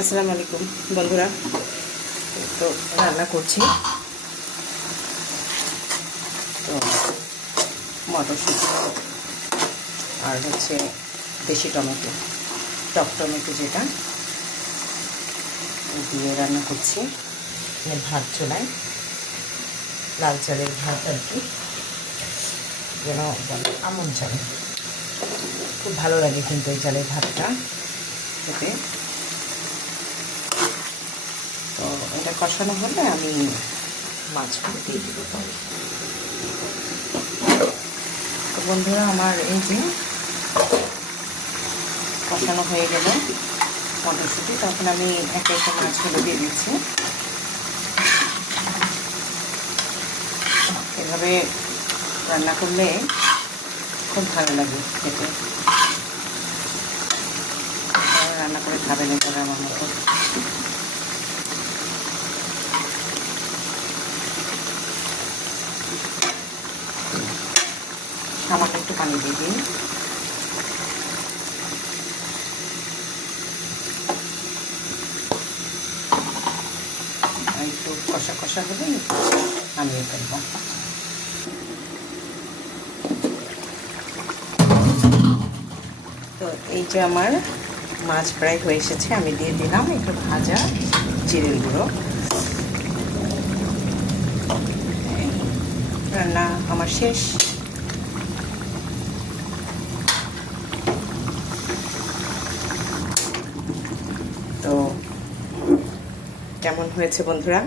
আসসালামু আলাইকুম বন্ধুরা। তো রান্না করছি তো মটরশুঁটি আর হচ্ছে দেশি টমেটো, টক টমেটো যেটা দিয়ে রান্না করছি। ভাত চুলায়, লাল চালের ভাত আর কি, যেন বলে আমন চাল। খুব ভালো লাগে কিন্তু এই চালের ভাতটা খেতে। তো এটা কষানো হলে আমি মাছগুলো দিয়ে দিব। তো বন্ধুরা, আমার এই যে কষানো হয়ে গেল মটরশুঁটি, তখন আমি একে একে মাছগুলো দিয়ে দিচ্ছি। এভাবে রান্না করলে খুব ভালো লাগে খেতে। রান্না করে খাবেন এভাবে আমার মতো। সামান্য একটু পানি দিয়ে দিন। একটু কষা কষা হলে নামিয়ে ফেলবো। তো এই যে আমার মাছ প্রায় হয়ে এসেছে, আমি দিয়ে দিলাম একটু ভাজা জিরের গুঁড়ো। রান্না আমার শেষ। তো কেমন হয়েছে বন্ধুরা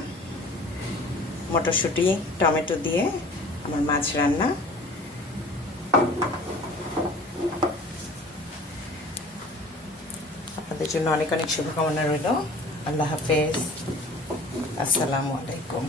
মটরশুঁটি টমেটো দিয়ে আমার মাছ রান্না? আপনাদের জন্য অনেক অনেক শুভকামনা রইল। আল্লাহ হাফেজ, আসসালামু আলাইকুম।